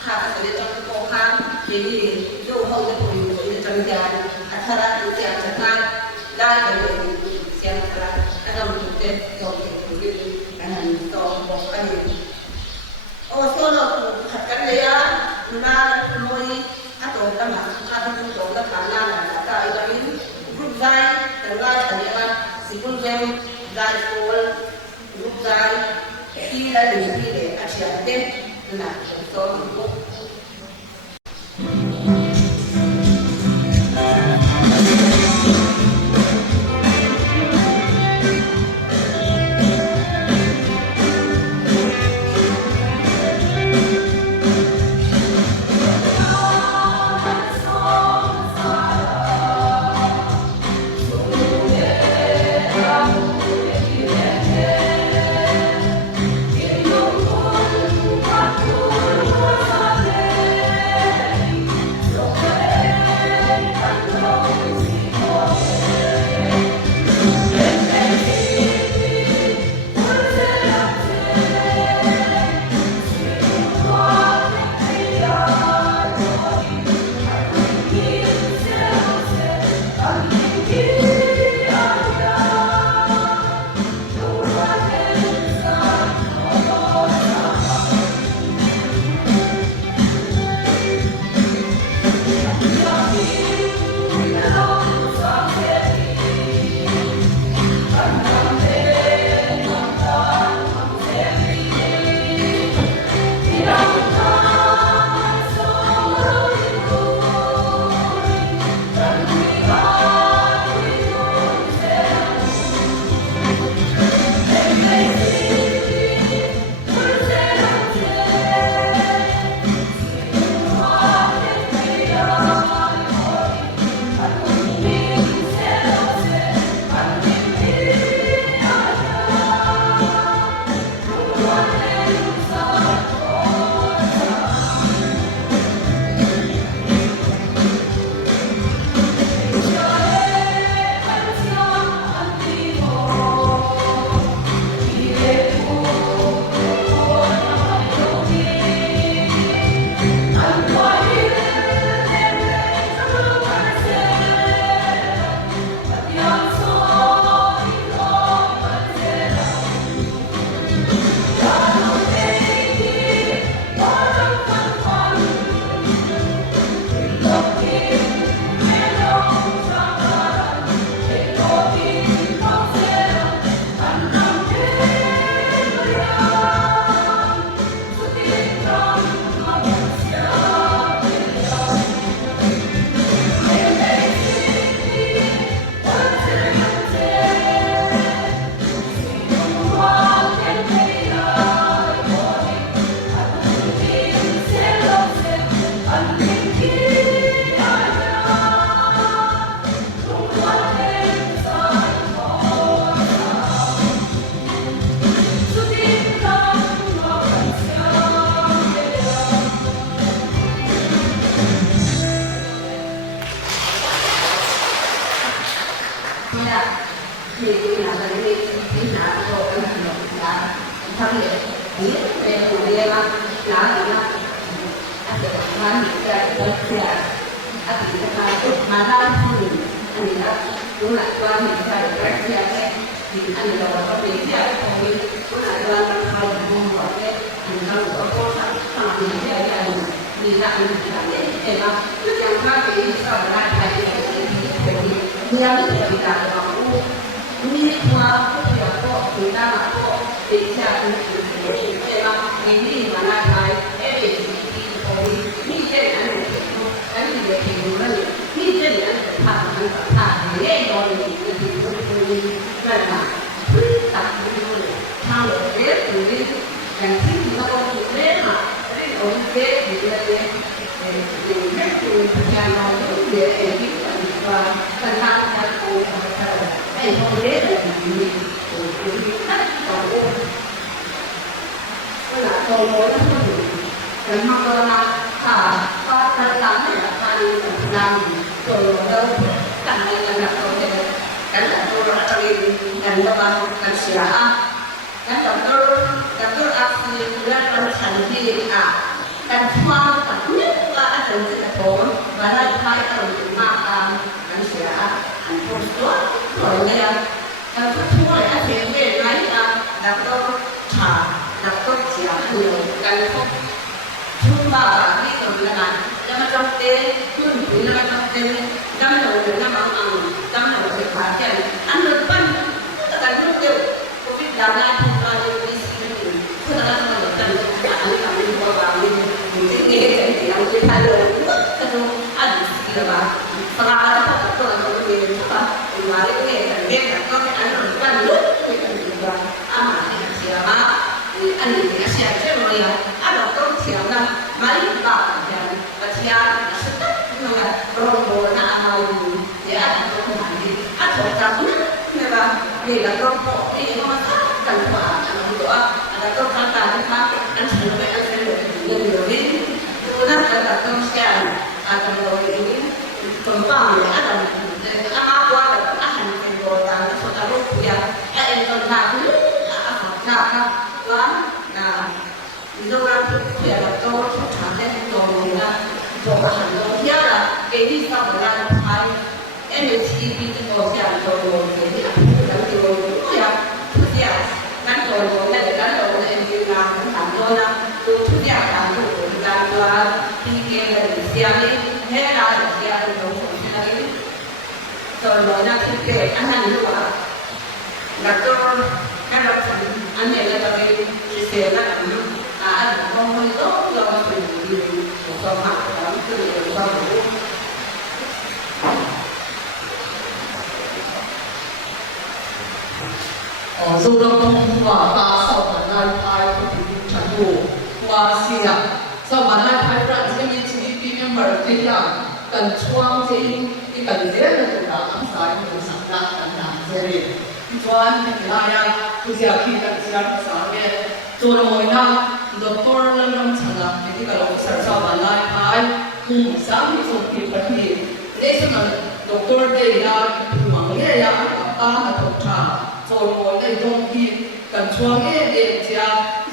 ha sẽ cho cô khám thì dù hậu cái tuổi của trong nhà thà ra thì sẽ chẳng ai đây là người xem là các ông chủ tịch rồi thì cái này to một cái gì ô số nó thật cái này á mà môi áp dụng tâm hạt áp dụng tổ tất cả là tại cái group dai từ lai thành ra sĩ quân dân dai school group dai khi đã được khi để áp dụng thêm là số một กันทั่วกับเนี่ยว่าอาจารย์จะโทรว่าได้ใครเอามาตามกันเสียอันโพสต์ตัวหน่อยเนี่ยแล้วทั่วอาจารย์ไม่ไรกันแล้วก็ฉาแล้วก็เสียหัวกันพบชุ่มบ่าที่ตรงนั้นแล้วมันจะเตะขึ้นหรือแล้วมันจะเตะจำหนูหรือน้ำมันจำหนูเป็นขาแก่อันนั้นปั้นแต่กันลูกเดียวก็วิ่งดาวนาทุกวันเลยคือตอนนั้นเราจะอันนี้ทำเป็นตัวบางนี่จริงๆเนี่ยจริงๆเราจะทำเลยแต่ดูอันนี้ละบ้างตลาดจะพัฒนาตัวเราเองใช่ปะมาเรื่อยๆแต่เรียกก็เป็นอันนั้นกันลุกเป็นอันนี้ว่าอามาเสียมาอันนี้เสียเช่นไรอ่ะอันเราต้องเสียนะมาอีกบ้างอย่างปัจจัยสุดท้ายนั่นแหละโรงโบราณมาอยู่เนี่ยอันนี้ต้องมาดีอันถูกจับเนี่ยว่านี่เราต้องบอกที่เขามากันกว่าอันนี้ตัวatau kata-kata yang sampai akhirnya menjadi kemudian kata sekian atau ini kembang ada apa ada akan menggoreng suatu yang tentang nah itu kan ya betul sampai menggoreng jodoh dia lah ini sebenarnya hai MSCP itu yang jodoh jadi dan jodoh ya dia kan jodoh dari kan làm tôi là tôi chủ nhà làm tôi làm khi kia là xem đi hết ra là xem tôi đúng rồi rồi nói là khi kể ăn hành luôn là tôi cái đó anh này là tôi chia sẻ là anh không hơi tốt do mình điều của con mắt lắm từ con dù đông đông và ta sau bản lai phai của thị trường đủ qua xia sau bản lai phai France cái mình chỉ đi member thì là cần chuang thì cái cần dễ là tụi ta ăn sai mình sẵn ra cần làm dễ đi chuan thì là tôi sẽ khi cần sẽ sáng nghe rồi mỗi năm doctor lần năm chẳng là thì cái lòng sợ sau bản lai phai cùng sáng thì dùng thì phát hiện đây là doctor đây là mang nghe ya ta là thuộc trà rồi mỗi ngày đông khi cần chuang nghe để chia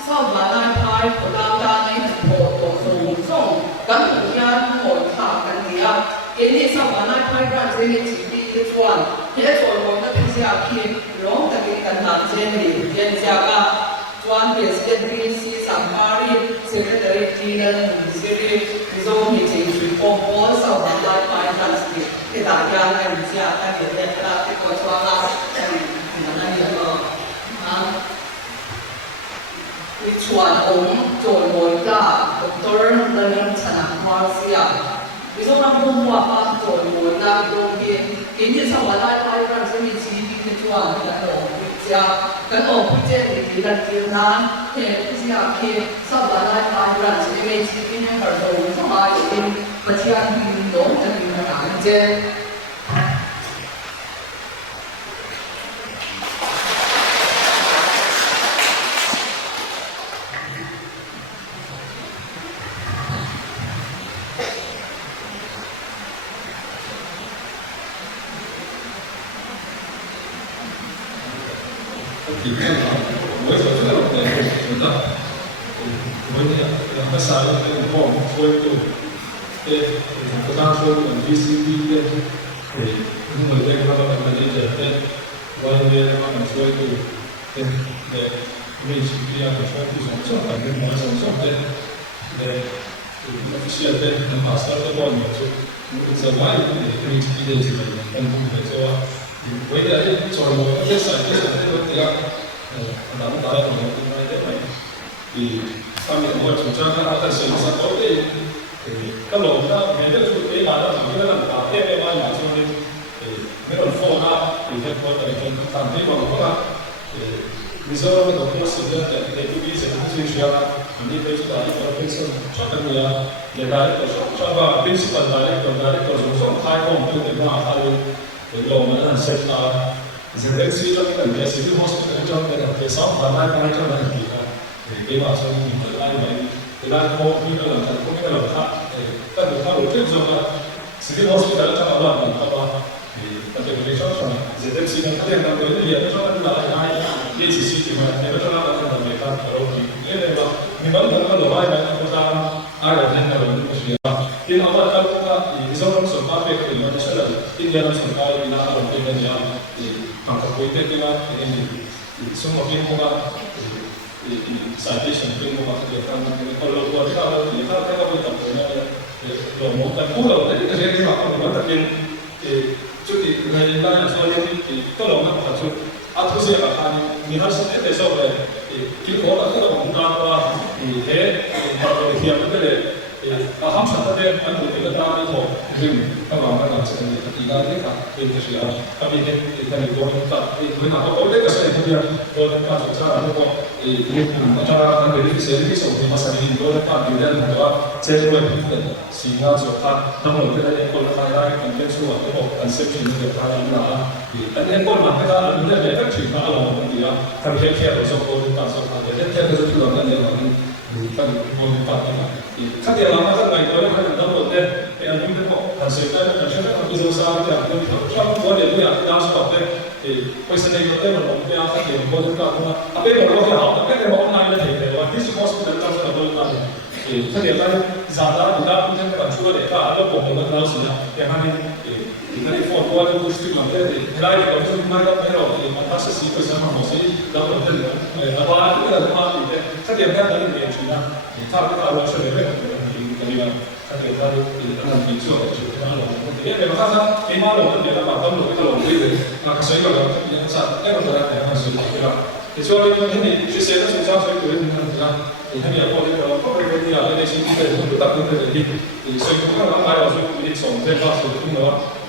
sau bản lai phai của ta này thành bộ tổ dùng dùng cần thực hiện mỗi thảo cần gì à cái này sau bản lai phai ra trên cái chỉ đi cái chuan thế rồi mỗi cái thứ gì khi long ta cái cần làm trên thì trên gì cả chuan president BC Sampari secretary general secretary rồi thì chỉ chuyển công bố sau bản lai phai ra thì đại gia này gì à cái việc này là cái con chuan làวิชวลองโจรโวยกาดรนันชนะมาเซียวิศวกรรมพุ่งว่าปานโจรโวยกาโดนเกณฑ์ที่สวรรค์ได้ไปกันจะมีชีวิตวิชวลกันออกวิจารกันออกวิจัยในการเรียนนั้นเหตุที่อยากให้สวรรค์ได้ไปกันจะมีชีวิตในการโดนสมัยเป็นปัจจัยที่โดนจะมีปัญหาเจthì cái đó mới rồi rất là chúng ta mới là sao cái form phôi tụ để chúng ta phôi bằng VCD để những người đây các bạn thấy được đấy và đây các bạn phôi tụ để mình chỉ đi ăn phôi tụ sống sót và cái món sống sót đấy để cái chuyện đấy nó mà sao cái món mà chúng sẽ mãi để mình chỉ đi để mình không phải cho với lại cho một cái sản thì làm tạo ra một cái này đấy thì sau này một chúng ta đã thật sự sẽ có cái các lỗ ta những cái cái mà nó làm cái làm tạo thêm cái mà cho nên mấy lần phô ha thì sẽ có thể trong làm thế bằng các bạn bây giờ mình có một sự kiện để cái sẽ không suy chuyển mình đi tới chúng ta có cái sự cho cái người để đại cho vào principal đại có dùng hai công cụ để mà hai cái lỗ mà nó sẽ residency trong cái này sẽ hospital trong cái này cái sáu và mai cái trong này thì cái bảo cho mình tự ai vậy thì đang có như là thành phố cái là khác các đối tác đối tượng dùng là sẽ hospital trong đó là mình các bạn thì các cái người trong trong residency nó có thể làm được nhiều trong cái là hai cái chỉ chỉ mà nếu trong đó là người ta ở đâu thì nghĩa là mình vẫn có lỗ ai mà chúng ta ai some of you who are citation bring over the kalau buat kalau kita kalau kita punya kalau mau tak pulau jadi kita kalau kita tapi cuti dengan yang soalnya kalau nak macam atau siapa kan ni harus ada soal kita kalau kita apa kalau dia betul हम संतत अनुकूल तारीख हो जिम अब हमारा नाचने की तैयारी का एक तस्वीर अभी है इधर गोविंद का एक दिन आपको बोले कैसे है गोविंद का जो चार लोगों ये अच्छा मेरी सर्विस होती है मसाले गोविंद का डिजाइन हुआ चेक में सीना जो था तब हम लोग एक कोल का है कंटेंट हुआ तो कंसेप्ट नहीं था ना ये कोल मार्केट का अंदर में ठीक था लोगों ने दिया कभी क्या तो सब गोविंद का सब था ये क्या तो जो लोगों ने kan boleh pakai. Kan dia lama kan baik boleh kan dalam hotel yang itu kok hasil kan hasilnya kan bisa usaha dia. Kalau buat dia punya kita harus pakai. Pasti dia hotel orang dia akan dia boleh kan. Apa yang boleh dia apa yang mau nak dia dia. Waktu itu semua sudah terus boleh kan. Kan dia kan ज़्यादा kita punya control dia kan ada boleh kan sudah. Yang ini ini foto ada kusti mana dia. Lain kalau tu mana mana orang mata sesi tu sama mesti dalam hotel. Apa itu ada apa dia. Kan dia kan dari dia cina. Tapi kalau saya lihat dari mana kan dia dari dalam video itu kan dia memang kan memang orang dia dapat tahu kalau dia nak saya kalau yang saat kan orang yang masuk dia. Kecuali ini saya susah saya boleh dengan ini apa dia ada di sini kita tak boleh jadi saya kan ramai orang yang sombong masuk itu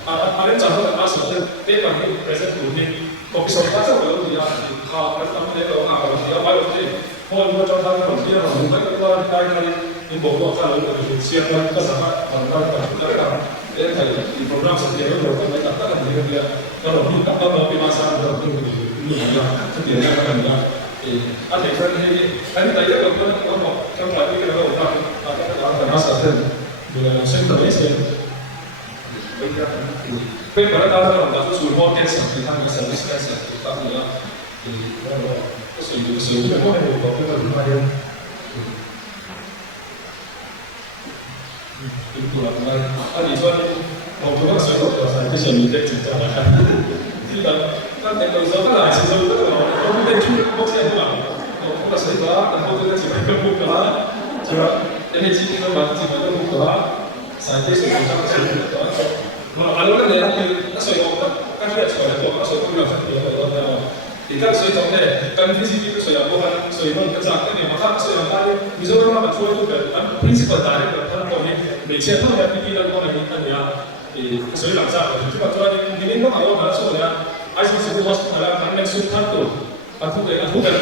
ada cara masuk dia pakai present ini kopi soda kalau dia kalau dia orang dia baru dia kalau dia contoh dia orang mungkin kalau kali ini bawa kalau siapa kita sama orang dia di program sendiri itu mereka katakan dia kalau kita mau masa ini dia akan ada kan ini tadi kalau kalau lagi kalau ada masa dengan center ini Tapi pada tahun lalu semua cancel, kita bisa cancel, tapi ya, semua boleh buat lumayan. Itu lah, ada soal mau saya bisa minta cerita macam tidak kan kalau zaman lah sesuatu kalau kita cuma saya buat kalau saya buat kalau kita cuma buka cuma ini cerita macam cerita buka saya sudah kalau kan dia saya kan dia saya buat saya punya kita saya tahu kan visi itu saya buat saya mau kerja kan yang maka saya ada bisa orang macam itu kan prinsip dari kan kalau ini siapa yang pikir kalau ini kan ya saya langsung cuma tuan ini memang kalau masuk ya ICC hospital kan langsung kantor aku kan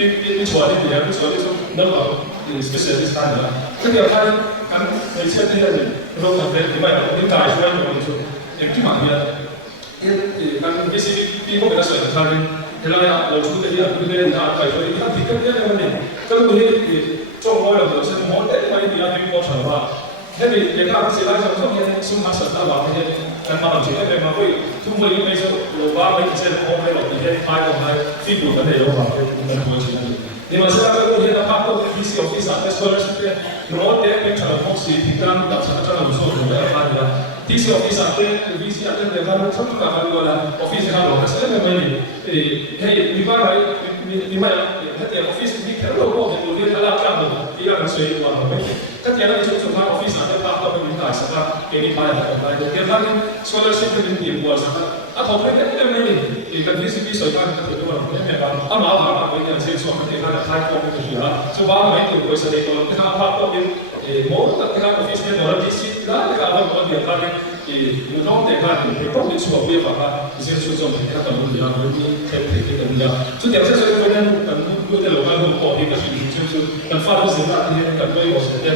ini soal dia soal itu nama spesialis kan ya jadi kan saya tidak ada kalau ada di mana ini tak ada itu yang cuma dia kan di sini people kita sudah tahu kalau ya kalau sudah dia boleh tak apa itu kita pikir dia yang mana kalau boleh coba lah saya mau ada mana dia di kota apa jadi kita harus selalu untuk semua serta bahawa dan malam juga memang boleh semua ini macam lupa macam orang orang dia high figur pada yang apa dan macam ni. Di masa kalau dia dapat tu visi office atau scholarship no dia macam fungsi kita tak sangat usul juga ada visi office atau visi atau dia kan semua kalau ada office kalau saya memang ini di mana di mana hati office ni kalau boleh dia ada kan dia akan sesuai dengan kan dia ada semua office ada apa minta sebab ini pada dia kan scholarship ini buat atau mereka ini kan visi kan itu orang memang apa yang saya suka dengan high quality ya sebab itu bisa itu apa mau tak office ni orang visi dah kalau dia kan non dekat itu pun semua boleh apa bisa susah kita tahu dia ini teknik dia so dia saya punya kan kita lokal pun boleh kasih so kan faham sebenarnya dia kan boleh maksudnya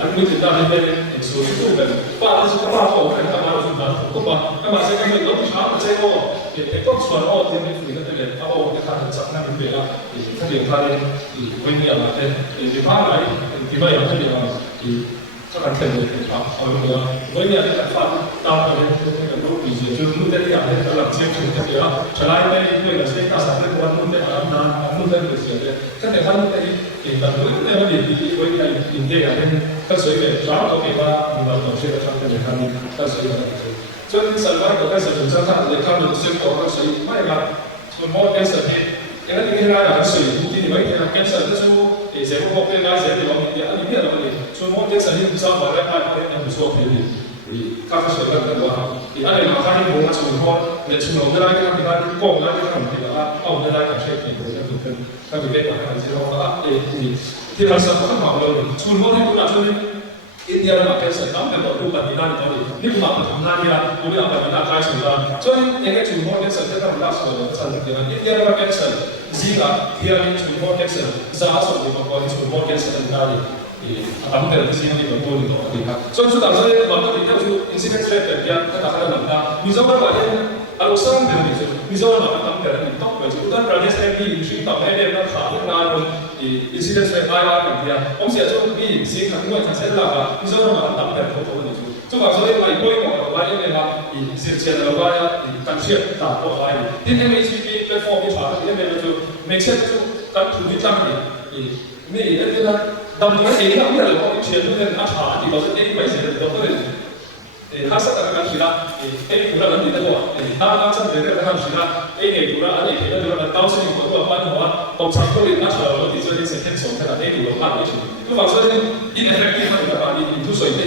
aku kita ada so itu kan faham sebenarnya kan kamar sudah apa kamar saya kan itu apa saya mau itu soal dia ini kita apa kita kan cakap nanti bela kita kan ini apa di mana di mana yang dia kan terjadi apa ini ada apa tahu kan itu bisa jadi dari ada dalam sistem kita selain itu ada saya sampai buat mudah mudah bisa kan kan kita boleh ada di boleh ini ada kan saya jauh kita membantu saya sampai kan saya jadi selama itu kan saya sudah ada kan sistem orang saya mereka semua kan saya 因为你看水土地，你们看跟上的书，这个我跟大家讲一点，里面的问题，所以我跟上你不少话来看，不错便宜，咖啡水跟那个哈，按你看你冇乜情况，你出门来看，你看逛来看唔掂啊，我们来看些地方，那边那边看看之后啊，ที่เราสังเกตมาเลยชุนโมที่คุณอาจจะอินเดียเราเป็นสัญลักษณ์แบบรูปแบบนี้ได้ตอนนี้นี่คือมาทำงานที่เราคุณอยากแบบนี้ได้ใช้สุดแล้วจนยังไงชุนโมเป็นสัญลักษณ์แบบส่วนสัญลักษณ์แบบอินเดียเราเป็นสัญจีนที่เราชุนโมเป็นสัญจะส่วนที่มันก็ชุนโมเป็นสัญได้ทำแต่ละสิ่งที่มันตัวนี้ตัวนี้ครับส่วนสุดท้ายเราต้องเรียนรู้อินสิเมนต์เรทแบบนี้ถ้าเราทำได้มิจฉาว่าเนี่ยอาลูกสาวเป็นมิจฉามิจฉาว่าเราทำแต่ละสิ่งต้องเป็นสุดท้ายเราจะใช้ที่สิ่งต่อไปเนี่ยเราขาดงานincident rate high 啊，对啊，我们现在做比谁看我看谁那个，你说我们当然不同的做，就话说你外国我外因为话，是现在话呀，感谢大国来，今天每次比在方面查，因为就每次就咱土地上面，每一个呢，当我们这个面的话，全部在拿查，你说这一百些都不能。他是那个其他，古人你的话，他真的那个其他，古人而且那个当时你我班的话，到差不多那时候我哋做啲食天上，睇下古人班嘅事，咁話所以呢啲係啲乜嘢話，你都隨啲，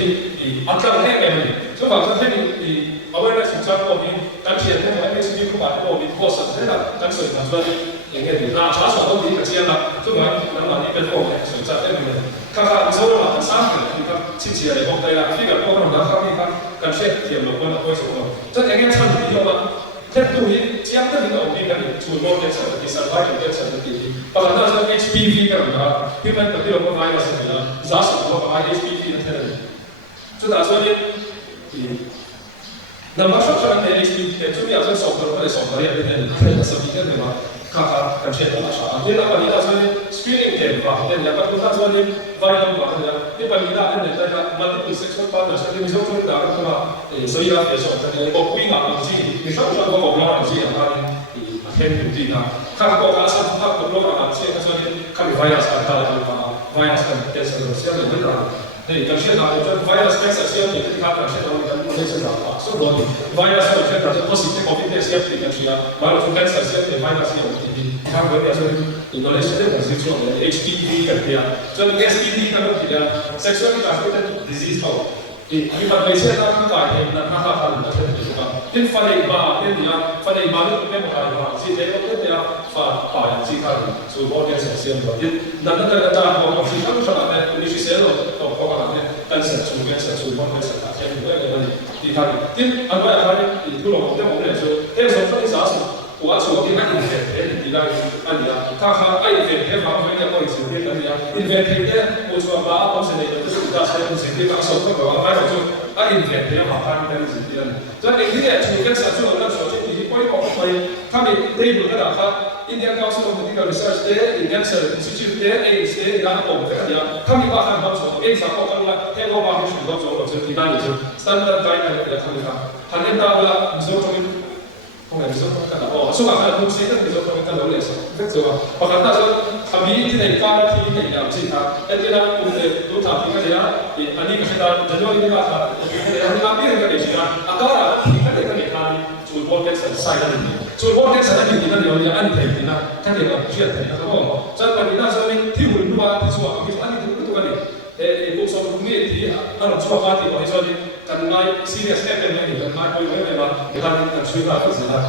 阿家聽嘅，咁話所以你我哋咧從上嗰邊，今次咧喺呢啲古辦嗰邊過實際啦，咁所以話所以人嘅啲嗱查查嗰啲就知啦，咁話諗下呢邊過嘅實際咧咁樣。看看所有的商品，你看亲戚来帮对啦，这个包括咱方面看，感谢铁路关的为什么？这两个产品有吗？这对于这样的一个我们讲的出口变成的第三块变成的第一，包括那时候 HPV 的嘛，因为本地人不买个什么呢？啥时候买 HPV 的才能？就打说呢，那么说出来的 HPV，主要是手头或者手头也变成什么的对吧？看看感谢多少？你那么你那时候 screening 点吧，人家不他说你。Violent partner, di pamilya din nila multiple sexual partners, kasi minsan ko dapat ko so yun ang so kasi ko kuwi nga ang si, minsan ko ko ang si ang attend din na kako ka sa ko ang si kasi kami virus ka virus ka test sa siya ni wala. Kasi na ito virus test sa siya ni ka kasi na wala ko sa pa. So virus ko siya kasi positive COVID test siya ni siya. Baru ko test sa siya ni virus siya ni. Kaya ko so Indonesia itu konsumsi HPV kan dia, so STD kan dia, sexually transmitted disease tau. Ini Malaysia kan kaya dan hal-hal macam itu juga. Ini Falaiba, ini dia Falaiba itu memang Falaiba. Si dia itu dia Falaiba si kan, so boleh sesuatu yang dan ada orang si kan sana ni si selo, orang kan sesuatu boleh sesuatu yang boleh ditarik. Ini apa itu loh, dia boleh so, dia sesuatu yang我做啲乜嘢嘅？而家按呀，他愛嘅嘅方面嘅可以做啲咁樣，因為佢咧冇錯吧？當時你都是而家使用成啲把手嗰個話，喺度做啊，因為佢麻煩嘅事啲啦。所以你啲嘢做緊實做緊所以你可以講佢，他們呢度嘅人他，India 告訴我們呢個 research 咧，Indian Institute 咧，AIDS 咧，然後講嘅呀，他們話很好做，AIDS 啊，講緊啦，聽講話佢全部做，就其他嘢做 ，standard guideline 嘅佢哋講，肯定到啦，唔想做。không phải số các bạn bỏ số bạn là không xí rất nhiều số các bạn lấy số rất nhiều hoặc là ta số thằng bí thế này ca thì này làm gì cả em biết là cũng để đối thủ thì cái gì á thì anh đi cái đó dẫn dõi đi vào thì anh làm biết cái gì cả à đó là thì cái này là chủ quan cái sai đó chủ quan cái sai thì nó điều là anh thấy thì nó cái này là chuyện thì nó không cho nên là sao mình thiếu hụt qua thì số cái anh thì cũng cái này để cuộc sống của mình thì anh làm sao thì có thể kan mai serious step kan ni kan mai koi mai ba kan suy ra cái gì là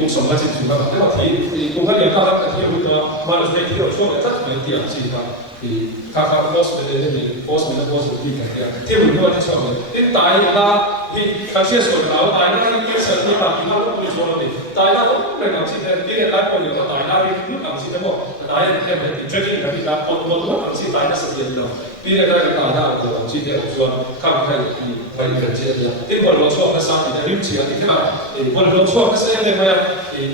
cuộc sống là chính chúng ta thì cũng phải liên quan đến cái việc đó mà là cái điều số rất là nhiều gì cả thì các boss về đây thì boss đi cái thì mình nói cho mình cái tại là thì cái chuyện của nó tại là cái sự như là cái nó cũng cho nó đi tại là cũng phải làm gì thì cái lại còn nhiều tại là cái lúc làm gì đó tại là cái mình tracking cái là một làm gì tại là sự kiện đó vì cái cái tại là của làm gì thì cho các bạn phải cái chuyện đó cái phần lo cho cái sao thì nó chỉ là cái nào thì phần lo cho cái sẽ là cái thì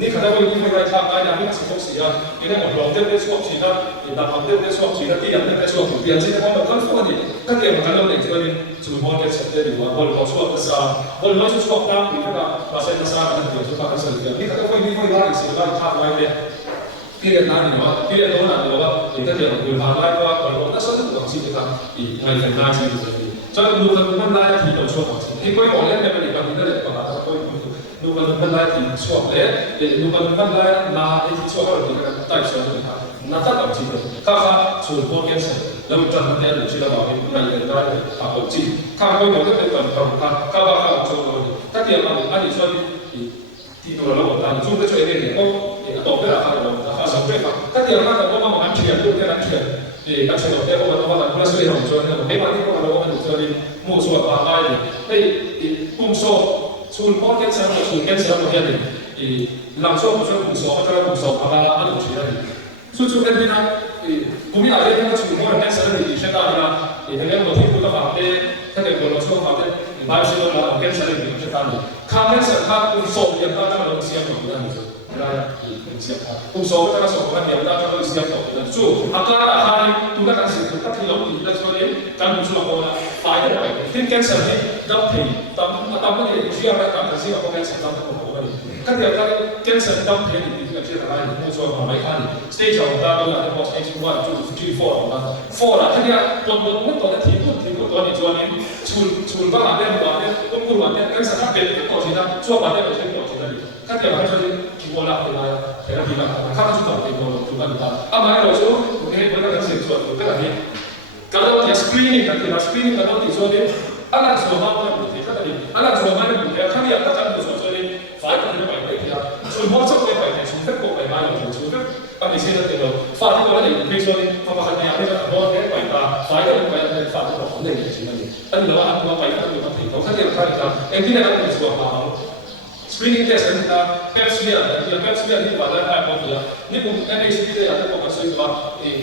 นี่ขณะว่าที่ไม่ทำได้นะไม่สิ่งทุกสิ่งนี่เนี่ยหมดลงเต็มในช่วงชีวิตนี่ตามเต็มในช่วงชีวิตที่ยังในช่วงเปลี่ยนชีวิตของเราทั้งคู่นี่ก็เกี่ยวกับการเรียนที่เราจุดมองเกิดเสร็จหรือว่าบนเราช่วงภาษาบนเราช่วงกลางหรือว่าภาษาภาษาอันเดียวช่วงภาษาเดียวนี่ขณะว่าที่ไม่ได้สิ่งที่ทำไว้เนี่ยที่เรียนนานหรือว่าที่เรียนโน้นหรือว่าที่เรียนคุณผ่านได้ว่าคนเราน่าสนใจของชีวิตครับอีกไม่ถึงหน้าชีวิตเลยจะดูกันมันได้ที่เราช่วงของชีวิตที่ก็บอกเล่นในบริบทนี้ได้เลยประมาณนั้นก็ ดูมันมันได้ที่ช่วงเละดูมันได้นาที่ช่วงเราที่กันใต้ช่วงนี้ครับนักตัดจีนข้าส่วนพวกแกนแล้วมันจะทำให้เราชีวิตเราไม่ได้ขับจีข้าก็บอกว่าเป็นคนทำข้าช่วยเราถ้าเดี๋ยวอันนี้ช่วยที่ตัวเราตามช่วยก็ช่วยได้เนี่ยก็ตกได้ราคาสองเท่าถ้าเดี๋ยวข้าแต่ว่ามันเฉียดดูแค่นั้นเฉียดการเฉลี่ยแต่ว่าเราว่าเราช่วยเราช่วยเนี่ยไม่มาที่พวกเราว่ามันช่วยมู่ส่วนต่างได้ให้กุ้งโซ่ส่วนพวกแกนส่วนแกนส่วนพวกนี้หลังช่วงช่วยกุ้งโซ่ก็จะกุ้งโซ่อะไรอันนี้ช่วยส่วนแกนนี่นะผมอยากให้ท่านช่วยมั่วแกนส่วนนี้เช่นนั้นนะถ้าเกิดเราที่พูดว่าถ้าเกิดเราช่วยว่าบางสิ่งเราแกนส่วนนี้เช่นนั้นข้ามแกนส่วนข้ามกุ้งโซ่ยังต้องเราเสียหน่อยนะได้กุ้งโซ่ก็ต้องส่งกันเดี๋ยวเราเสียหน่อยนะจู่หากเราหาตัวกันสิ่งที่ที่เราที่เราช่วยการมุ่งสู่เราฝ่ายได้ที่แกนส่วนนี้ดับที่ตามไม่ได้ที่เราทำสิ่งที่เราแกนส่วนนั้นก็ไม่ได้ก็เดี๋ยวเราแกนส่วนดับที่ที่เราเชื่ออะไรมุ่งสู่เราไม่ทันสเตจของเราเราจะบอกสเตจ1 2 3 4นะ4นะถ้าเนี่ยตัวมันตัวที่ตัวนี้ชูบ้านเนี่ยบ้านเนี่ยกุ้งกุ้งบ้านเนี่ยแกนส่วนเป็นตัวที่นะช่วยบ้านเนี่ยเป็นตัวที่นั่นก็เดี๋ยวเราจะคิดว่าเราเป็นอะไรเป็นอะไรบ้างข้าจะต้องเป็นตัวที่บ้านบ้านไม่เราช่วยโอเคเราจะสิ่งส่วนตัวกันนี้kalau dia screening kan kita screening kalau di zone anak semua orang itu kita tadi anak semua orang itu dia kami akan tahu zone file itu baik dia semua semua baik semua kok baik mana semua kami sih nanti lo file itu ada di zone pemahamannya ada bahwa dia baik file itu baik dari file itu apa lagi sih nanti tapi kalau aku baik itu nanti kalau kan dia kita yang tidak akan semua paham screening test kita PEPSMIA dia PEPSMIA ini pada apa dia ini pun NHB dia ada pokoknya itu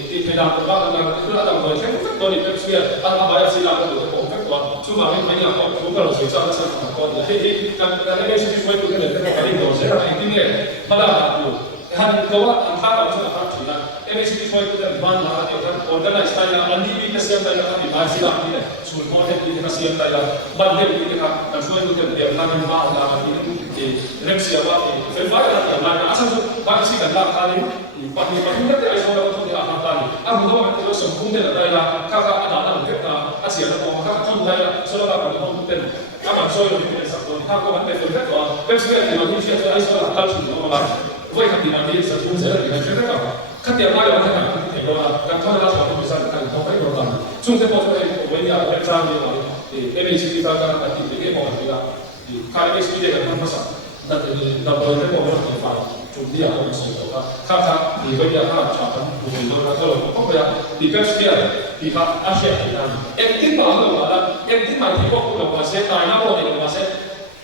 di pedang terbang dengan itu ada banyak faktor di PEPSMIA tanpa bayar silakan untuk faktor cuma ini apa kalau susah saya faktor jadi kan NHB itu kan ada kali itu saya ini pada aku kan kalau antara itu apa sih NHB itu kan mana dia kan organize tanya andi ini kesian tanya kan di masjid ini semua ini kesian tanya bandel ini kan semua itu kan dia lagi mana ini Remsi apa ini? Februari nanti, mana asal tu bagi sih kan tak kali, pagi nanti ada seorang tu dia akan tadi. Aku tahu nanti lo sempurna ada ya, kakak ada kita asyik ada orang kakak tu ada seorang ada orang tu ten, kakak soal itu dia satu, kakak nanti februari tu, Remsi nanti nanti siapa ada seorang tahu sih orang, boleh nanti nanti satu saya dengan siapa kakak. Kan tiap kali orang kan kita kan kalau ada sesuatu bisa kan kau pergi orang. Cuma tu boleh dia ada cara dia, ini sih kita kan nanti dia mau kita. Kalau SPD kan masa nanti dapat itu mau berapa cuma dia harus sesuatu kakak di bagian apa macam bukan kalau apa ya di SPD di Asia kita ektim malu ada ektim mati kok kalau masih tanya mau di masih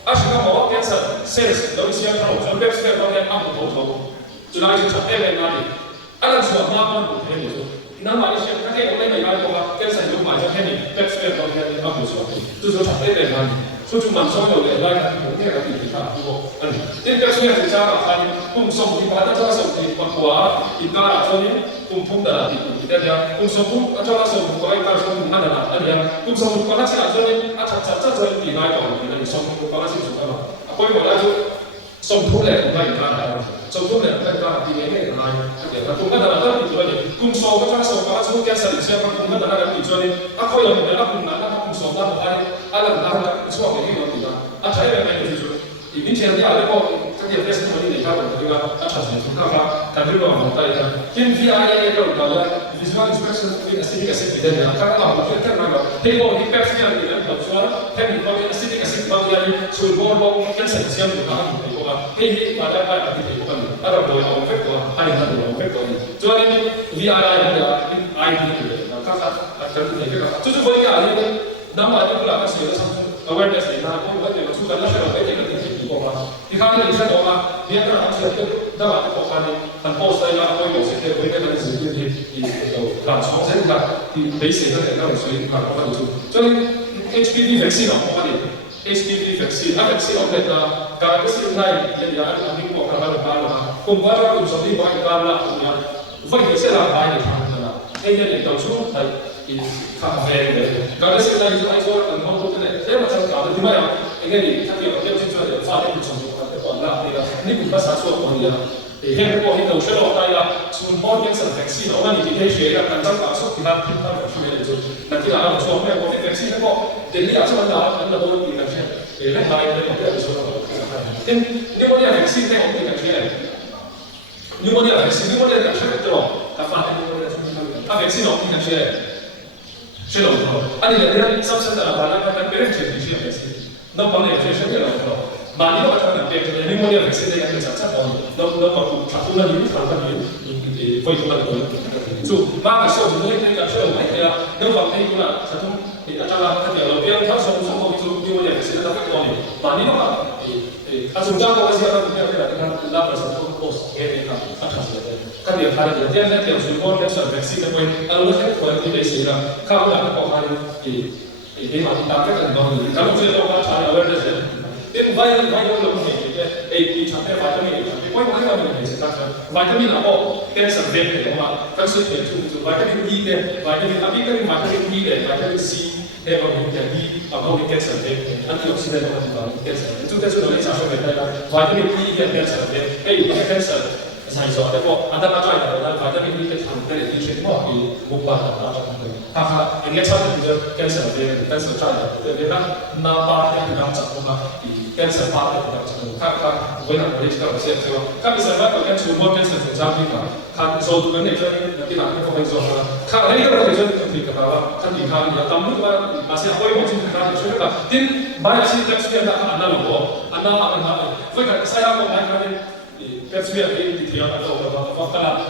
Asia mau kan sales dari siapa tahu sampai SPD kalau yang aku tahu sudah itu sampai nanti ada semua makan bukan itu nama Asia kakek boleh bayar kok kan saya rumah aja ini SPD kalau yang aku suka itu sudah sampai nanti所以就蛮重要的，大家有那个地方看过，这个现在是家长他共送一般的这个手机，包括一个说你共通的，大家共送共这个手机，一般说你看的啦，大家共送，刚才讲说你这地方讲，你送刚才清楚了嘛？所以我要就送出来，我们一般的，送出来，大家第一个来，大家共跟的那个比较的，共送个这个手，刚才说跟谁先共跟的那个比较的，可以有那共拿那共送那ada ada semua ini loh kita. Saya yang main itu ini jadi ada kok jadi ada semua ini kalau juga ada semua kan dulu orang tanya kan VIA itu kalau visual inspection ini asli asli tidak karena apa kita mana table di persnya kita buat soal tapi kalau asli asli bagian sulbor kan sensitif bukan itu kan ini pada apa itu kan ada dua orang itu ada dua orang itu jadi VIA itu ID kakak akan kita itu boleh kali nama itu pula masih ada awareness ni, nah aku buat itu sudah lah saya buat itu di bawah. Di mana di sana orang dia kan harus ada dapat pokoknya dan post saya aku itu sih dia berikan dari segi di langsung saya juga di base itu ada usul kalau apa itu. Jadi HPV vaksin apa ni? HPV vaksin, vaksin apa itu? Kalau vaksin lain yang dia ada ni kok kalau kumpulan itu seperti banyak kalau punya vaksin lah banyak lah. Ini yang kita usul 카페에 가르치 다니서 아이소 방법들에 대마찬가지 가도 디마야 이게 특히 어떤 진짜로 사례를 전송할 때 원라 내가 니가 사수어 보니야 이게 뭐 해도 싫어 다야 지금 보니서 백신 어머니 이게学가 간장 가서 기타 필터 주면 좀 나티가 아무 처음에 보니 백신 거 델리 아침에 나왔는데 뭐 이렇게 얘는 말이 되는 거 in pneumonia vaccine này cũng được cái pneumonia vaccine pneumonia là sẽ được các phát pneumonia vaccine nó cũng được sẽ được anh đi là sắp xếp là bạn đang biết chuyện gì vậy nó bằng này sẽ được mà nếu mà chúng ta biết là pneumonia vaccine này là chắc chắn nó có cũng là những thằng cái gì vậy cũng là được dù mà cái số lượng này là sẽ được hay là nếu mà thấy cũng là chắc chắn thì cho là cái điều đầu tiên theo số không ví dụ pneumonia vaccine là cái gì mà nếu mà dùng trong cái gì đó thì là cái là phải sử dụng post cái này là phát triển các điều khai đầu tiên là điều sử dụng cái sản vaccine của mình anh nói hết rồi thì để xử là không là có hai thì mà chúng ta cái cần bằng các một số các trái awareness đến vài lúc thì cái chẳng thể vitamin cái quan trọng là mình sẽ tác vitamin là bộ cái sản phẩm để mà các sự kiện dùng vitamin E để vitamin A vitamin B để vitamin C để mà mình nhận đi và có cái sản phẩm antioxidant và cái sản phẩm chúng ta sẽ nói đến sản phẩm này là vitamin E cái sản phẩm cái sản sản xuất để bộ anh ta nói là vitamin E cái sản phẩm để đi chuyển hóa cái bộ phận đó cái này sản phẩm cái sản phẩm cái sản phẩm để nó ba cái làm sản phẩm cái sản phẩm các với năng lực của sẽ theo các cái sản phẩm của cái chủ môn cái sản phẩm giao đi cả các số cái này cho nên cái nào cũng phải dùng các cái này cái cho nên thì các bạn các thì các nhà tâm lúc mà sẽ quay một chút các thì chúng ta tin bài sinh text cái là anh nào bộ anh nào anh nào với cái sai lầm của anh cái text cái thì anh nào và các bạn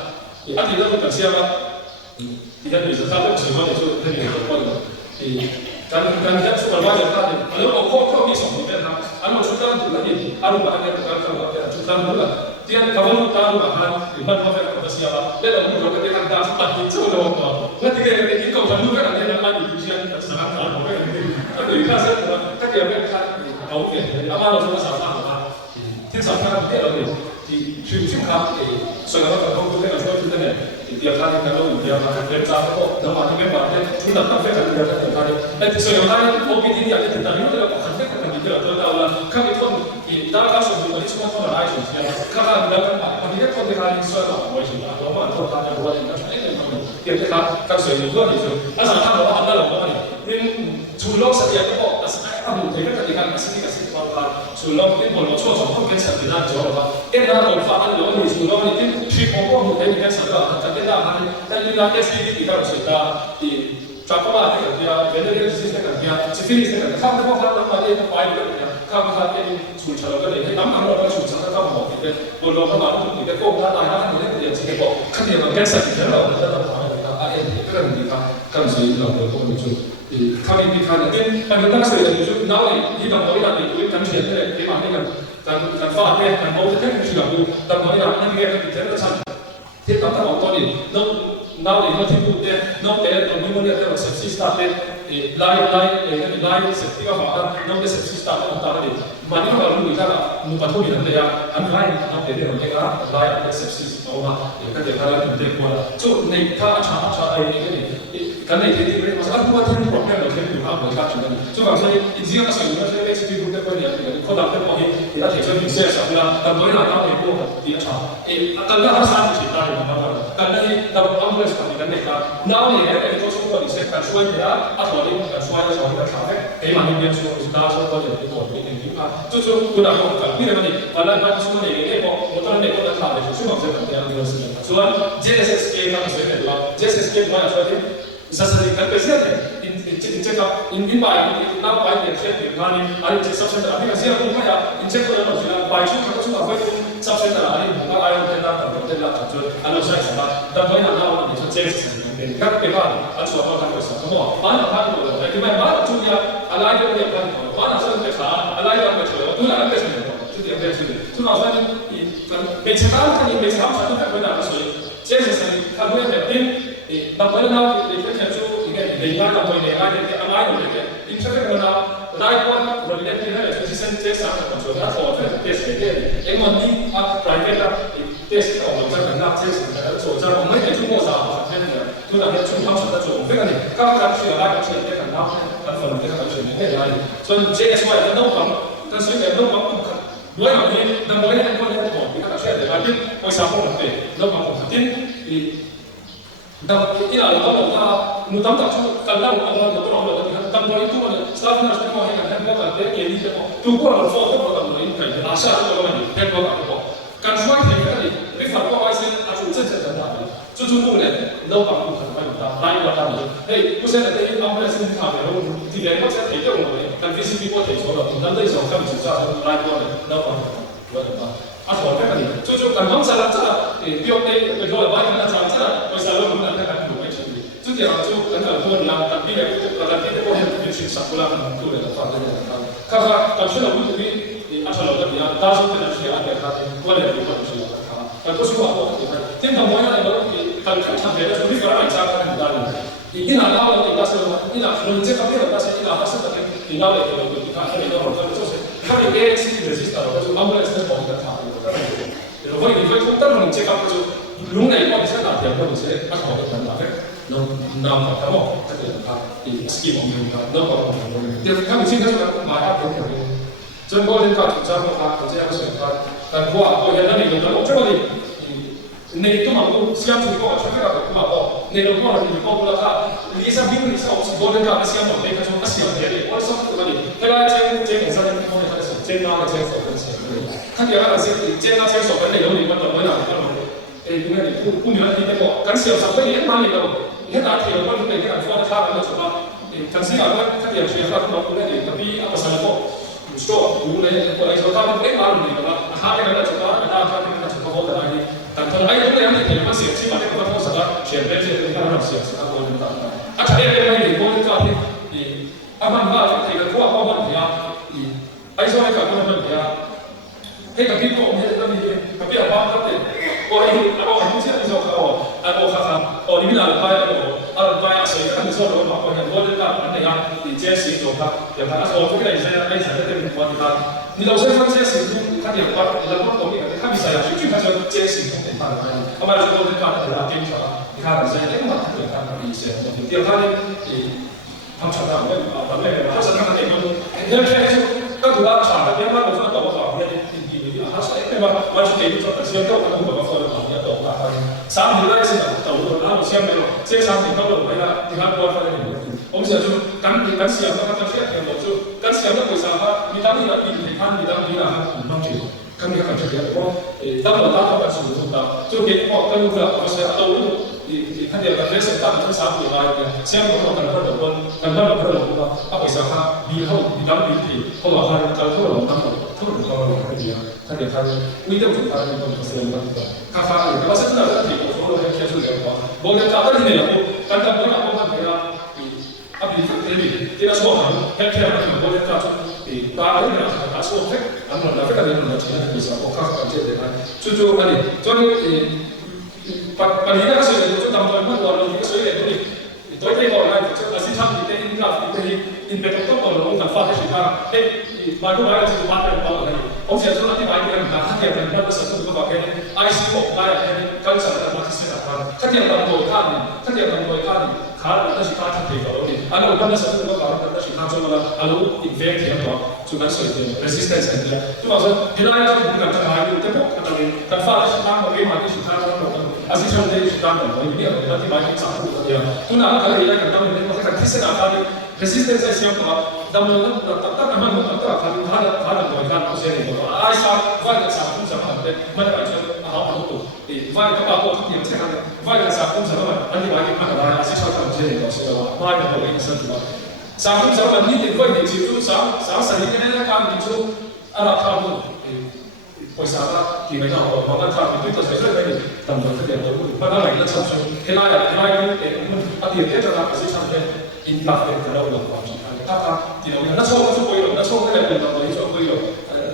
thì anh thì nó cũng sẽ là thì cái này sẽ sao cũng sử dụng để cho cái này nó có thìการที่สุวรรณว่าจะได้อันนี้เราข้อที่สองเป็นนะอันนั้นชุดนั้นถูกแล้วนี่อันนั้นอันนี้การทำชุดนั้นถูกแล้วที่อันเขาบอกตามแบบนั้นมันเขาเป็นคนที่เสียละแล้วเราเราก็จะทำตามปัจจุบันช่วยเราต่อแล้วที่เราที่เขาทำรู้กันอันนี้มันอยู่ที่อันนั้นสถานการณ์ของเราอันนี้ถ้าเสร็จแล้วถ้าเกิดเป็นการเอาเปลี่ยนอามาเราจะมาสามารถว่าที่สำคัญที่เราเนี่ยที่ชื่อครับส่วนเราต้องดูให้เราช่วยดูได้เนี่ยเดี๋ยวการที่เราเดี๋ยวมาเรียนจากพวกเราที่ไม่ปฏิบัติที่เราต้องเรียนกันเดี๋ยวกันแต่ที่ส่วนใหญ่โอเคที่อยากจะติดตามนี่เราก็ขันเรียนกันที่เราเราข้ามีคนที่ตั้งการสอนอยู่ที่ช่วงคนละส่วนใหญ่ข้าเราเป็นแบบคนที่ได้คนที่การสอนเราไว้ใช่ไหมเราไม่ต้องการจะรู้ว่าที่นั่นนี่เป็นเกี่ยวกับการสอนอยู่ด้วยที่สุดอาสาทำเราอันนั้นเราไม่ได้เรื่องชุนโลกสัตยาก็บอกอาสาทำอยู่ที่นั่นที่การสิ่งที่สิ่งความการชุนโลกที่คนเราช่วยสอนคนเป็นสัตว์ที่น่าจะรู้ว่าเอ็นเราฟังเราเนี่ยชุนโลกนี่ที่ผมก็มีเป็นสัตว์เราจะได้ได้แต่เรื่องที่สิ่งที่เราสุดท้ายที่จากก็ว่าที่เราเรียนเรื่องสิ่งที่เราเรียนสิ่งที่เราข้ามไปพวกเราทำมาเรียนไปเลยข้ามไปเป็นชุนชาเราก็เลยให้น้ำมันเราชุนชาเราก็บอกที่เป็นบนโลกเราถึงจะโกงได้นะที่เราเรียนสิ่งที่บอกขั้นเดียวกันแค่สัตว์ที่เราจะต้องทำอะไรอะไรก็เรื่องนี้ครับการสื่อเราเราก็มีชุนข้ามีพิการเนี่ยมันต้องสื่อในชุดน้อยที่เราไม่ได้ในยุคการเขียนเลยที่มาให้กันการฟาดเนี่ยการโม้จะแค่คือเราดูแต่ไม่ได้ให้เรียนกันที่เราชั้นที่เราต้องบอกตอนนี้น้องที่พูดเนี่ยน้องเป็นตอนนี้มันเนี่ยเราเซฟซิสต์เป็นไล่เซฟที่ว่าน้องเป็นเซฟซิสต์เป็นต่างๆมันนี่เรารู้ว่ามุขทุนนั่นเลยอันไล่น้องเป็นเรื่องอะไรกันไล่เป็นเซฟซิสต์ออกมาก็จะการเป็นเด็กว่าจุดในถ้าชาไอ้นี่กันในที่นี้มันจะพูดว่าที่โปรแกรมเราเขียนอยู่ภาพเหมือนกันจุดนั้นจุดบางทีอินเดียก็ใช้อยู่แล้วใช้เป็นสิ่งที่พูดได้ก็เนี่ยคนดับเป็นพอเห็นที่เราเขียนช่วยพิเศษสักเวลาแต่โดยหลักเราเห็นพวกที่ชากันก็สร้างจิตใจนะครับกันในเราต้องเรียนสิ่งกันในการน้าเนี่ยเป็นตัวช่วยพิเศษการช่วยเนี่ยอัตโนมัติการช่วยเราช่วยเราทำให้ไอ้มันเรียนช่วยสุดท้ายช่วยเราจะเป็นคนที่เป็นที่ว่าจุดคุณภาพกับนี่เลยมันนี่วันนั้นช่วยเนี่ยพอหมดตอนนี้ก็จะทำเลยช่วยเราจะทำอย่างเดียวสิส่วน JSSK ก็ช่วยเนี่ยว่า JSSK มาช่วยที่Sasari kan presente in ceka in bai in now bai the check in mani ari check subset abi kasi aku maya in check ko na sila bai chu ka chu bai subset na ari ka ayo te na ta te la chu ano sai sa da bai na na ni check ka ke ba a chu ba ka ko sa mo ba na ba ko da ke ba chu ya alai ko ya ba na sa ke sa alai ko chu tu na ke sa chu ya ke chu tu na sa ni be check ka ni be check ka ta ko na so check sa ni ka mo ya tin Tapi kalau kita cakap ini dengan apa ini ada yang lain juga. Ini saya kena naik pun berlian kita ada sesuatu test sama macam tu. Atau test kita, yang mana private lah test kalau macam mana test kita tu. Jadi orang yang cuma sama macam ni, tu nak yang cuma macam tu. Bukan ni. Kalau kita sudah ada macam ni kan, kan firm kita macam ni kan. So JSY ada nombor, kan saya ada nombor bukan. Dua yang ini, nombor ini yang kita ada. Kita sudah ada. Tapi macam apa nanti? Nombor mungkin ina lo lo ta nu tam ta chu kan la ko lo to lo ta tam lo itu lo staff nurse ko he kan ko kan te ke ni te ko tu ko lo fo ko lo ni kai na sha ko lo ni te ko ko kan swai te ka ni ri fa ko ai sen a chu chen chen da da chu chu mu ne lo ba ko kan ba ta bai wa ta ni hey ku se na te ni am le sen ka be lo ti le ko se te ko lo ni kan physical ko te so lo dan dai so kan chu sa bai ko lo ba lo ba a so ka ni chu chu kan hom sa la cha e bio te ko lo ba na cha cha ko sa lo mu na ka ku mai chu chu dia chu kan ka ko na ta pi le ko ta pi ko he pi chi sa ko la na tu le ta ta ka ka chu na mu ti a cha lo da ya ta so te na chi a ka ko le ko chi ka ko su a ko tem ta mo ya le lo ki kan ka cha le da su ri ka ai cha ka da ni ina la lo ni ka so ina lo je ka pi ta sa ina ha sa ta ni la le ko ka ka ni ko ko so ka ni ke si ni resista lo so am le se ko ka ta lo voi ni voi ta lo ni che ka ko so lung nei ko se na te ko se a ko ka ta ke no na ma ta mo ta ke ta ti ski mo ni ka no ko te ka mi sin ka so ka ma ya ko keจนก็เรื่องการจัดการของเจ้าสิ่งการแต่พวกเราอย่างนั้นเองเราช่วยในตัวมันก็เสียงที่ก็ช่วยกันกับมาบอกในเรื่องของเราที่ก็เราถ้าลิซ่าบินลิซ่าสิ่งก็เรื่องการเสียงของเด็กก็ช่วยเสียงเด็กว่าสิ่งที่มันแต่ละเจ้าเจ้าของสัตว์ที่เขาเนี่ยเจ้าหน้าเจ้าสอบกันเสียงถ้าเกิดว่าสิ่งเจ้าหน้าเจ้าสอบกันในเรื่องนี้มันต้องไม่นานก็มันยังไงผู้มีหน้าที่เป็นบอกการเสียงสัตว์ไม่เห็นมันเลยเราเห็นอาที่เราไม่ได้การฟ้องท่ามันจะมาการเสียงอะไรถ้าเกิดเสียงเราต้องรู้ได้แต่พี่อาภาษาเราsto une ko ai so ta ma ne ma ni ba ha ne na cha ta na ha ne na cha ko ta ni ta ta ai ko ya ne ma se chi ma ne ko ta sa ta che be se ta na se sa ko ne ta a cha ne mai ni ko ni ka ni a ma ba ta ga ko ba ba ya ai so ne ka ko ne ya he ka ki ko ne ta ni ka pe ba ta te ko ai a ba ni se ni so ka o a ko ka o ni na ba ya ko a ba ya se ka ni so ro ma ko ne ko ne ta ne ya ni je si so ka ya ka so ko ke ai ai sa te ni ko ni ta你老师看这些事情，他点把人们懂明白，他比赛去他就这些事情得看的，要不然就我们看的他跟上，你看这些那个嘛，对，看他一些，第二他的他们常常会啊，他们他是看那个，你要看就刚读他查的，别把我说搞不好，他是对吧？完全给你说，只要够他们怎么说的，你要懂他。三年来是懂的，然后先没有，这三年都懂回来，你看多发展点。我们想就赶时候，他就这样，我就赶时候那为啥他你当你的你看你当你啊，你弄这个，看你看这个，我当我当他把手做到，就给我跟不了，我说都你看见了，那是当这三年来的，先不说很多的问，很多的问嘛，啊为啥他以后你当你后来他就后来他特别高了，这样，他给他微调给他那个是那个，他发的，我是真的是挺我说了，天数的话，我跟他但是呢，我刚刚不让我们给他。啊，比如这里，这个说好，他这样子，我跟他说，打那个打说嘿，俺们那个人呢，今天比赛我看看这个，就那里，就把你那个水就当做那个你水里头里，对对好来，就那是他们的那个你别动动了，我们发的是他，嘿，买过来就是买的包的，我想说那你买一个拿，他点那个什么这个包给你，IC 我买的，刚才那个是哪个？他点当多看的，他点当多看的。他那是他他配合的，啊，我刚才说那个搞的那是他做的，啊，如 infect 的话，就那是的 resistance 的，就话说原来是不敢干嘛，就这个可能但发的是他们给买的是他们的，啊，是说的是他们的，有点那地方就杂物的呀，就那可能也可能他们那个看其实那他的 resistance 是什么？他们那他们他的我看不是那个，啊，啥外的啥工什么的，没感觉好好多。外个包括有这样的，外个啥工什么的，那你买看的话，是超常见的，是吧？外个我跟你说的，啥工什么你得会你记住啥生意跟那讲你就啊他们为啥他基本上我们他们对这些事情，他们这点都不，把他每个产品，他那啊点这个是产品，引发的可能有关系，他点那错是归了，那错那个我就归了，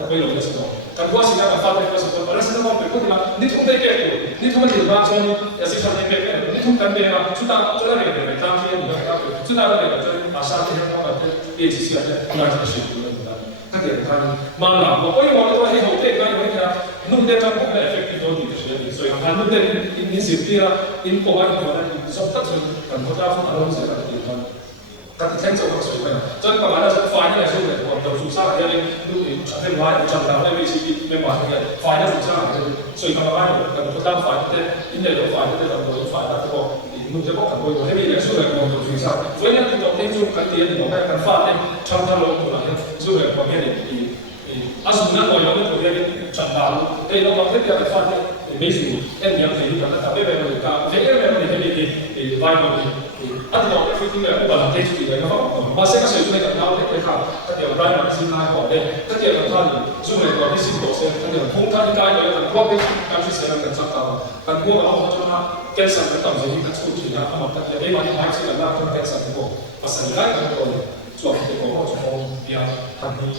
归了的时候。但我现在发的是我本来是那么北部的嘛，你从这边你从那地方从也是从那边，你从那边嘛，就到这那边当天你要就到那边就马上这些他们这业绩起来，那这个是不能的。他给他妈了，我因为我都是后背关于他弄点张不能 effective 多点的学历，所以他弄点你实际啊，你国外的话，你说得出很多大部分都是在地方。他的天走的水分，这个完了是反映来说的，我们主上的路全部完，全部那边是没完的，反映主上的，所以他们完了，很多当反的，因为有反的这种有反的这个， mun te bok kan boi he mi le su le ko tu sa so nya ti to te chu kan ti ni ka kan fa te cham tha lo ko la su le ko me ni asuna ko yo ne ko ye chan ba te lo ba te ya fa te basically en yang te ka ta be be lo ka te e be ni he ni vai ma ni at lo ke fi ni ko ba te chu ni ka ba se ka se ne ka na te ka ta te vai ma si na ko te ta te lo ta ni su ne ko ni si ko se ta te ko ta ni ka yo ko be ka si se na ka cha ta kan ko ma ho ta na ke sa ka ta se ni ka chu chi na ma ta te e ma ni ma si na ka ke sa ko pa sa ni ka ko chu te ko ho chu ya ta ni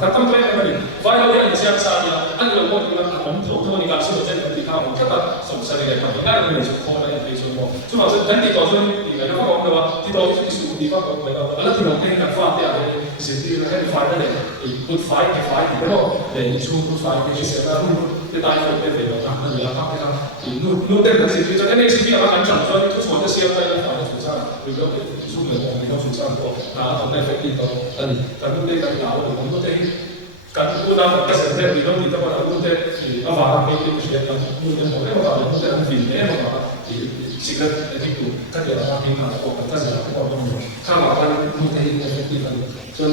ถ้าต้องเล่นอะไรไว้เราเล่นเสียงซาเนี่ยอันนี้เราพูดถึงว่าผมถูกทุกคนการสู้เช่นกันที่เขาผมก็สงสัยเลยครับง่ายเลยสุดโคตรเลยในช่วงนี้ช่วงนั้นฉันติดต่อช่วงนี้นะเขาบอกว่าที่เราที่สุดที่เขาบอกว่าแล้วที่เราเล่นกันฟ้าเนี่ยสิ่งที่เราเล่นฟ้าได้เลยgood fight แล้วก็ในช่วง good fight ที่เสียแล้วที่ตายคนเป็นแบบนั้นนั่นแหละครับที่เรานู่นเต้นกันสิ่งที่จะได้สิ่งที่เราการจัดช่วงทุกคนจะเสียไปแล้วฝ่ายสุดท้ายหรือก็ช่วงหนึ่งที่เขาสุดท้ายก็ทำได้เฟกติต่อแต่นู่นเต้นกันเราผมก็เต้นกันกูน่าจะเสียเต้นหรือต้องติดต่อมานู่นเต้นเอาฝาไม่ได้เสียกันนู่นเต้นหมดแล้วว่านู่นเต้นฟินเนี่ยมันว่าสิ่งที่ถูกถ้าเกิดเราทำมาก็ถ้าเกิดเราต้องข้ามมากันนู่นเต้นเฟกติกันจน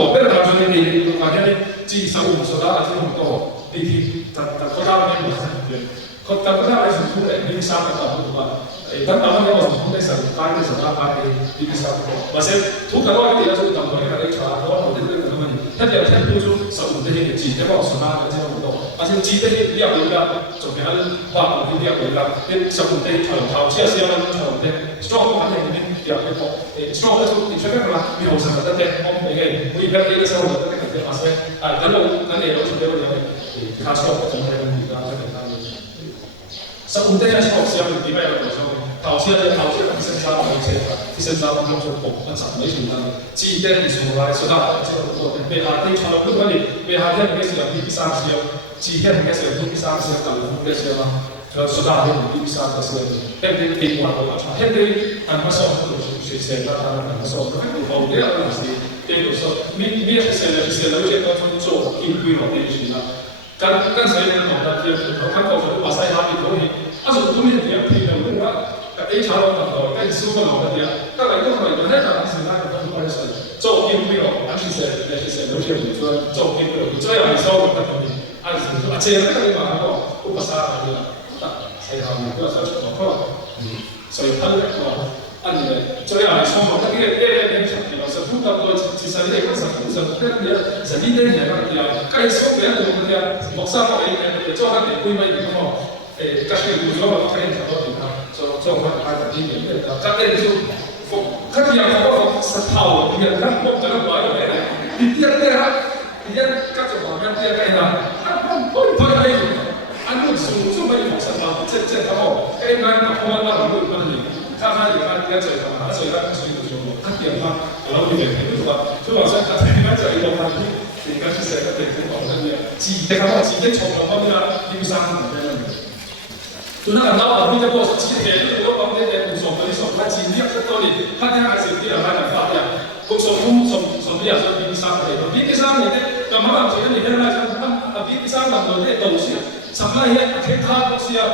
ตกเป็นเราจนในมาแค่นี้จีสาวสุดาที่ผมก็ดีที่แต่เขาทำไม่หมดเลยเขาทำก็ได้อะไรสุดเลยมีสามต่อตัวตั้งแต่วันนี้เราสุดได้สั่งการได้สั่งการไปดีที่สุดมาเสร็จทุกครั้งว่าที่เราสุดทำตัวนี้ก็ได้ช่วยเพราะว่าเราได้เรื่องกันมาถ้าเดี๋ยวฉันพูดสุดสมุนได้เห็นจีได้บอกสุดาได้บอกตัวอาจจะจีได้เรียกเลยละจบงานว่าผมเรียกเลยละเป็นสมุนได้ถอยเท้าเชี่ยวเชี่ยวมันถอยได้ strong มาเลยนี่เดี๋ยวไปบอก strong แล้วสุดที่ช่วยกันมามีหัวสมองตั้งแต่ห้องเองมีแบบนี้ก็สมุนตั้งแต่มาเสร็จแล้วเรานั่นเองเราสุดเดียวเลยข้าชอบจะไม่ได้มีการจะเป็นการสมุนได้ชอบเชี่ยวดีไหมเราชอบเท้าเชี่ยวที่เส้นเท้าไม่ใช่ที่เส้นเท้ามันชอบผมมันสั่งไม่ถึงนั่นจีได้ที่สมุนไพรสุดาเจ้าตัวเป็นอาที่ชอบลูกมันเป็นอาที่ไม่ใช่ที่พิซซ่าเชี่ยวจีได้ไม่ใช่ที่พิซซ่าเชี่ยวกันไม่ใช่ว่าเราสุดาที่พิซซ่าเชี่ยวแต่เป็นตีกว่าเราชอบเห็นได้อันมาสอนเราเสียเสียแล้วอันมาสอนเราให้เราเรียนรู้สิเดี๋ยวสอนมีเสียแล้วเราจะต้อง做一规划的事情啦。刚才那个那些我看到说马赛拉比多尼，但是后面比较偏的，我讲HR 老板到跟收个老板的，大概都可以，那个是那个很快是做一规划，而且是有些人说做一规划，这样的效果很好的，而且说这样的嘛，我不杀他的，谁他们不要说什么话，所以他就说。อันนี้จะอย่างไรชมว่าที่เรื่องชมที่เราจะพูดกับตัวที่สันนิษฐานสังคมสังคมเนี่ยสันนิษฐานอย่างไรใกล้สมเนี่ยตัวมันเนี่ยบอกสร้างอะไรเนี่ยจะจ้องให้คุยไม่ได้ก็ก็คือดูว่าใครทำอะไรนะจ้องว่าอะไรที่เนี่ยจะเป็นจุดถ้าที่อย่างเขาบอกสถาวรเนี่ยนะผมจะบอกว่าอะไรที่เรื่องเนี่ยที่ก็จะบอกว่าที่อะไรนะอันผมพูดอะไรอันนู้นสูงไม่บอกสถาวรเจ็ดเขาบอกนั่นเขาว่าเราพูดกันนี่他有他第一嘴嘛，他嘴他嘴就说，他点嘛，然后就给他就说，就好像他在那这一个他应该是谁个对对保证的，几的他妈几的从方面啊，第三方面的，就那个老板你在跟我说几点，我帮那边说跟你说，他几点多里，他那还是第二班的发的，我说什么呀？说第三的，第三你的，干嘛嘛？觉得你跟他讲，第三的我这东西，什么呀？其他东西啊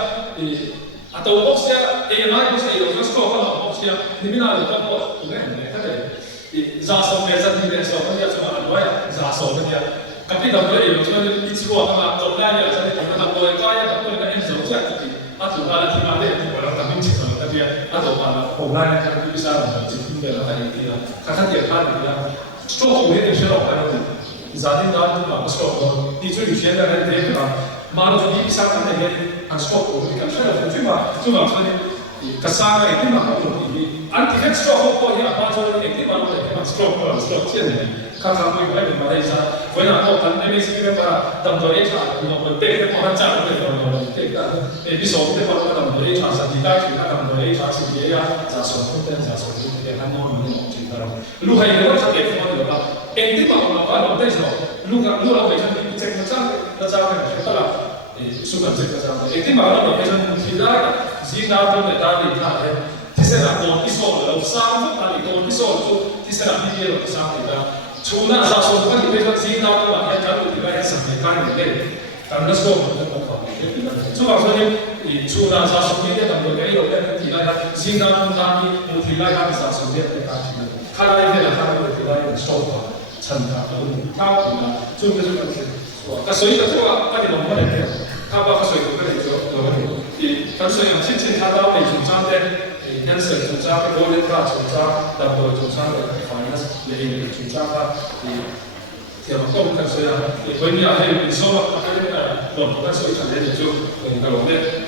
，atau boxnya AI boxnya itu sekolah kalau boxnya di mana ada box bukan ada zasom biasa di desa dia cuma ada ya zasom dia tapi kalau itu cuma di sekolah sama jomnya ya jadi kalau boleh kaya boleh kan yang jauh jadi atau ada di mana di orang kami cakap tapi atau ada orang yang bisa jadi bela tadi dia kata dia kan dia sekolah ini dia sekolah itu jadi dah tu lah sekolah di situ dia ada dia马路比上那边按说过，你看出来最嘛说的，个啥个地方好容易，按这个说过呀，把这个地方的地方说现在，看看会不会买一下，回来后咱那边是那个当做一场，我们背的方站的这个，比手的方当做一场是地带去，当做一场是别呀，咋说的咋说的，这还没有弄清楚了。路还有个地方的吧，地方我们弄的时候，路老北上你这个站。那这样的，当然，苏格这个这样的，一马上就变成其他的，其他方面打理他的，第三个多一说了，三个打理多一说就第三个第二个三个的，除那啥说，那你变成其他的嘛，也假如你把它上面干的累，咁咧，所以我哋講嘅，所以話所以，除咗殺手嘅咁多嘅有咧，其他嘅先啱啱啲冇其他嘅殺手嘅嘅價錢，睇下呢啲人睇下佢其他嘅手法、陳法、交盤啊，做嘅做嘅嘅，所以就話不如攞乜嚟嘅，他把水土嘅嚟做做嘅，咁所以用先他到嚟做生嘅。因此，做生嘅嗰啲花做生，特別做生嘅反映你做生啦，其實都咁所以啊，佢呢又係收入嗰啲落嗰啲水產咧就做，然後咧。